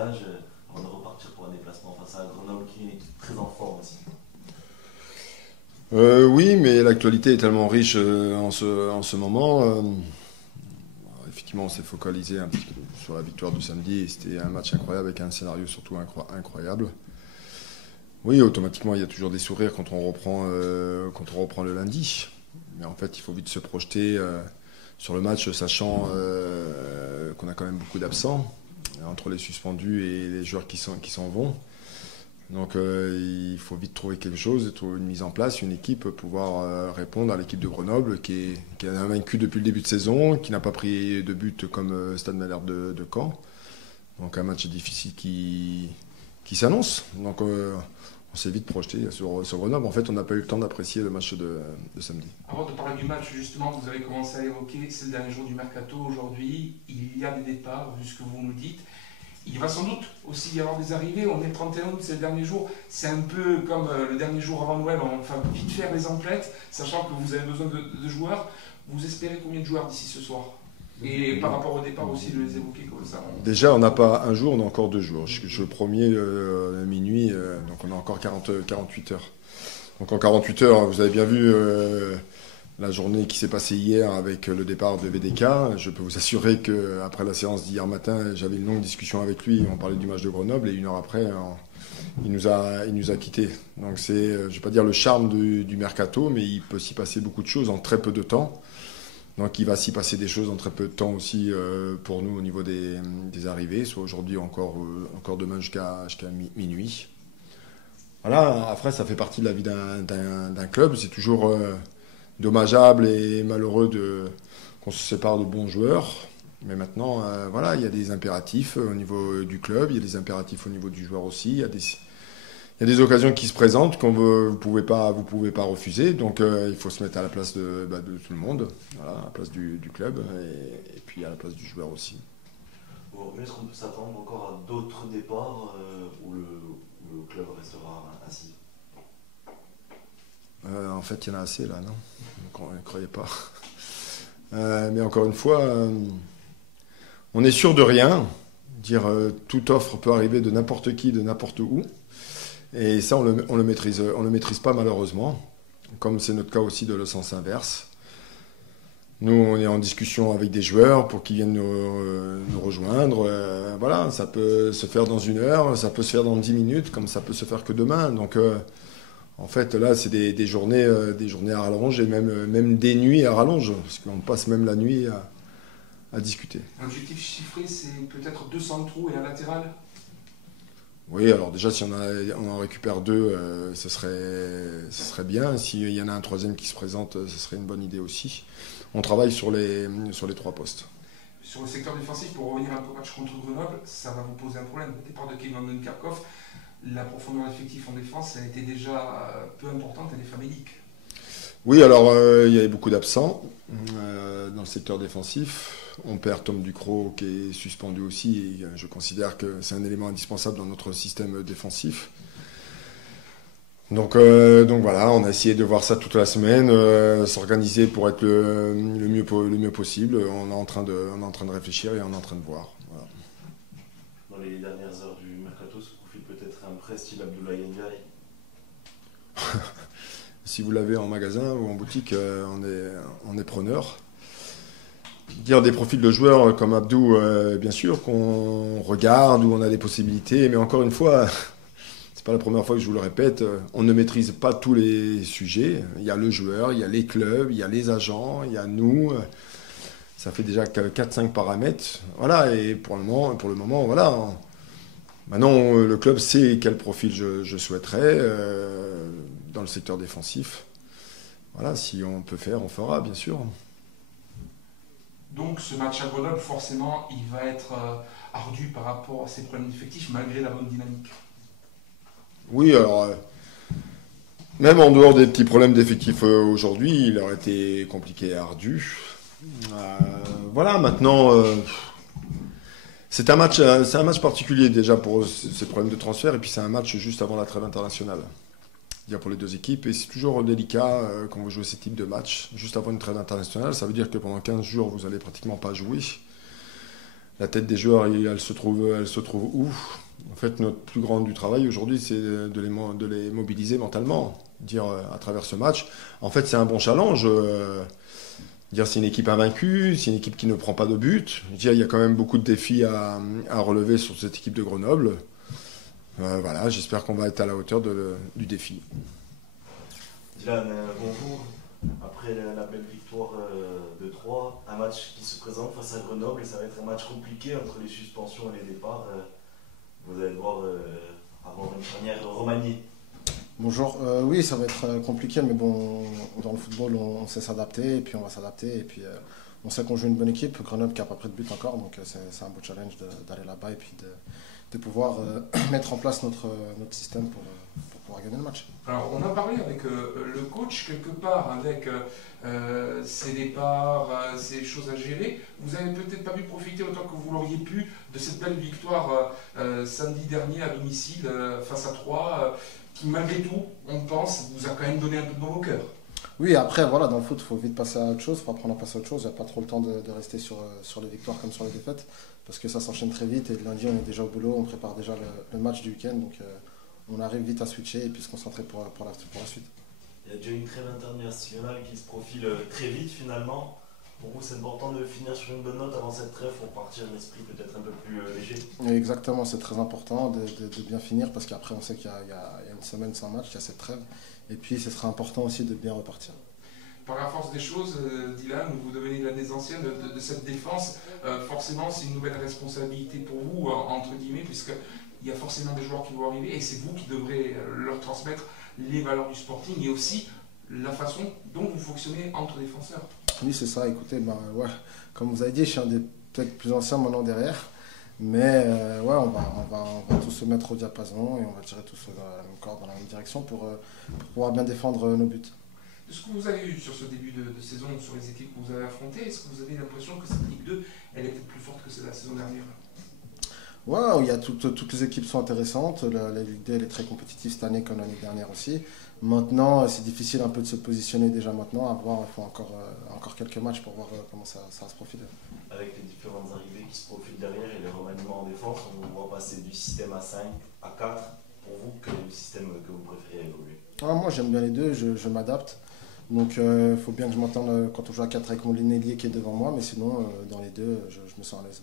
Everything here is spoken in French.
visage avant de repartir pour un déplacement face à Grenoble qui est très en forme aussi. Oui, mais l'actualité est tellement riche en ce moment. Effectivement, on s'est focalisé un petit peu sur la victoire du samedi et c'était un match incroyable avec un scénario surtout incroyable. Oui, automatiquement, il y a toujours des sourires quand on reprend le lundi. Mais en fait, il faut vite se projeter sur le match, sachant qu'on a quand même beaucoup d'absents entre les suspendus et les joueurs qui s'en vont. Donc il faut vite trouver quelque chose, trouver une mise en place, une équipe, pouvoir répondre à l'équipe de Grenoble qui a vaincu depuis le début de saison, qui n'a pas pris de but comme Stade Malherbe de Caen. Donc un match difficile qui s'annonce. Donc on s'est vite projeté sur Grenoble. En fait, on n'a pas eu le temps d'apprécier le match de samedi. Avant de parler du match, justement, vous avez commencé à évoquer, c'est le dernier jour du mercato aujourd'hui. Il y a des départs, vu ce que vous nous dites. Il va sans doute aussi y avoir des arrivées. On est le 31 août, c'est le dernier jour. C'est un peu comme le dernier jour avant Noël. On va vite faire les emplettes, sachant que vous avez besoin de joueurs. Vous espérez combien de joueurs d'ici ce soir? Et par rapport au départ aussi, je les évoquais comme ça. Déjà, on n'a pas un jour, on a encore 2 jours. Je suis le premier à minuit, donc on a encore 48 heures. Donc en 48 heures, vous avez bien vu la journée qui s'est passée hier avec le départ de VDK. Je peux vous assurer qu'après la séance d'hier matin, j'avais une longue discussion avec lui. On parlait du match de Grenoble et 1 heure après, il nous a quittés. Donc c'est, je ne vais pas dire le charme du mercato, mais il peut s'y passer beaucoup de choses en très peu de temps. Donc il va s'y passer des choses en très peu de temps aussi pour nous au niveau des arrivées, soit aujourd'hui encore demain jusqu'à minuit. Voilà, après ça fait partie de la vie d'un club. C'est toujours dommageable et malheureux qu'on se sépare de bons joueurs. Mais maintenant, voilà, il y a des impératifs au niveau du club, il y a des impératifs au niveau du joueur aussi. Il y a des occasions qui se présentent qu'on vous pouvez pas refuser. Donc il faut se mettre à la place de tout le monde, voilà, à la place du club et puis à la place du joueur aussi. Bon, est-ce qu'on peut s'attendre encore à d'autres départs où le club restera assis? En fait, il y en a assez là, non? Donc, ne croyez pas. Mais encore une fois, on est sûr de rien. Toute offre peut arriver de n'importe qui, de n'importe où. Et ça, on le maîtrise pas malheureusement, comme c'est notre cas aussi de le sens inverse. Nous, on est en discussion avec des joueurs pour qu'ils viennent nous rejoindre. Voilà, ça peut se faire dans 1 heure, ça peut se faire dans 10 minutes, comme ça peut se faire que demain. Donc, en fait, là, c'est des journées à rallonge et même des nuits à rallonge, parce qu'on passe même la nuit à discuter. L'objectif chiffré, c'est peut-être 200 trous et un latéral? Oui, alors déjà, si on en récupère 2, ce serait bien. S'il y en a un troisième qui se présente, ce serait une bonne idée aussi. On travaille sur les 3 postes. Sur le secteur défensif, pour revenir un peu au match contre Grenoble, ça va vous poser un problème. Au départ de Kevin Karkov, la profondeur d'effectif en défense, elle était déjà peu importante, elle est famélique. Oui, alors il y avait beaucoup d'absents dans le secteur défensif. On perd Tom Ducrot qui est suspendu aussi et je considère que c'est un élément indispensable dans notre système défensif. Donc voilà, on a essayé de voir ça toute la semaine, s'organiser pour être le mieux possible. On est en train de réfléchir et on est en train de voir. Voilà. Dans les dernières heures du mercato, se profile peut-être un prêt style Abdoulaye Ndiaye. Si vous l'avez en magasin ou en boutique, on est preneur. Dire des profils de joueurs comme Abdou, bien sûr, qu'on regarde, où on a des possibilités, mais encore une fois, c'est pas la première fois que je vous le répète, on ne maîtrise pas tous les sujets. Il y a le joueur, il y a les clubs, il y a les agents, il y a nous. Ça fait déjà 4-5 paramètres. Voilà, et pour le moment, voilà. Maintenant, le club sait quel profil je souhaiterais dans le secteur défensif. Voilà, si on peut faire, on fera, bien sûr. Donc ce match à Grenoble, forcément, il va être ardu par rapport à ses problèmes d'effectifs, malgré la bonne dynamique. Oui, alors, même en dehors des petits problèmes d'effectifs aujourd'hui, il aurait été compliqué et ardu. Voilà, maintenant, c'est un match particulier déjà pour ces problèmes de transfert, et puis c'est un match juste avant la trêve internationale. Pour les 2 équipes, et c'est toujours délicat quand vous jouez ce type de match juste avant une trêve internationale. Ça veut dire que pendant 15 jours vous allez pratiquement pas jouer, la tête des joueurs, elle se trouve où? En fait, notre plus grand du travail aujourd'hui, c'est de les mobiliser mentalement. Dire à travers ce match, en fait, c'est un bon challenge. Dire c'est une équipe invaincue, c'est une équipe qui ne prend pas de but. Dire il y a quand même beaucoup de défis à relever sur cette équipe de Grenoble. Voilà, j'espère qu'on va être à la hauteur du défi. Dylan, bonjour. Après la belle victoire de 3, un match qui se présente face à Grenoble et ça va être un match compliqué entre les suspensions et les départs. Vous allez devoir avoir une charnière remaniée. Bonjour, oui ça va être compliqué mais bon dans le football on sait s'adapter et puis on va s'adapter et puis on sait qu'on joue une bonne équipe, Grenoble qui n'a pas pris de but encore donc c'est un beau challenge d'aller là-bas et puis de pouvoir mettre en place notre système pour pouvoir gagner le match. Alors on a parlé avec le coach quelque part avec ses départs, ces choses à gérer. Vous n'avez peut-être pas pu profiter autant que vous l'auriez pu de cette belle victoire samedi dernier à domicile face à Troyes qui malgré tout, on pense, vous a quand même donné un peu de bon au cœur. Oui, après, voilà, dans le foot, il faut vite passer à autre chose, il faut apprendre à passer à autre chose. Il n'y a pas trop le temps de rester sur les victoires comme sur les défaites, parce que ça s'enchaîne très vite. Et lundi, on est déjà au boulot, on prépare déjà le match du week-end, donc on arrive vite à switcher et puis se concentrer pour la suite. Il y a déjà une trêve internationale qui se profile très vite finalement. Pour vous, c'est important de finir sur une bonne note avant cette trêve pour partir un esprit peut-être un peu plus léger. Exactement, c'est très important de bien finir parce qu'après on sait qu'il y a une semaine sans match, il y a cette trêve. Et puis ce sera important aussi de bien repartir. Par la force des choses, Dylan, vous devenez l'un des anciens de cette défense. Forcément, c'est une nouvelle responsabilité pour vous, entre guillemets, puisqu'il y a forcément des joueurs qui vont arriver et c'est vous qui devrez leur transmettre les valeurs du sporting et aussi la façon dont vous fonctionnez entre défenseurs. Oui, c'est ça. Écoutez, ouais, comme vous avez dit, je suis un des peut-être plus anciens maintenant derrière. Mais ouais, on va tous se mettre au diapason et on va tirer tous dans la même corde, dans la même direction pour pouvoir bien défendre nos buts. De ce que vous avez eu sur ce début de saison, sur les équipes que vous avez affrontées, est-ce que vous avez l'impression que cette Ligue 2, elle est peut-être plus forte que celle de la saison dernière? Ouais, il y a toutes les équipes sont intéressantes. La Ligue 2 elle est très compétitive cette année comme l'année dernière aussi. Maintenant, c'est difficile un peu de se positionner déjà maintenant. À voir, il faut encore quelques matchs pour voir comment ça va se profiler. Avec les différentes arrivées qui se profilent derrière et les remaniements en défense, on va passer du système à 5 à 4. Pour vous, quel est le système que vous préférez évoluer? Moi, j'aime bien les deux, je m'adapte. Donc, il faut bien que je m'entende quand on joue à 4 avec mon ailier qui est devant moi. Mais sinon, dans les deux, je me sens à l'aise.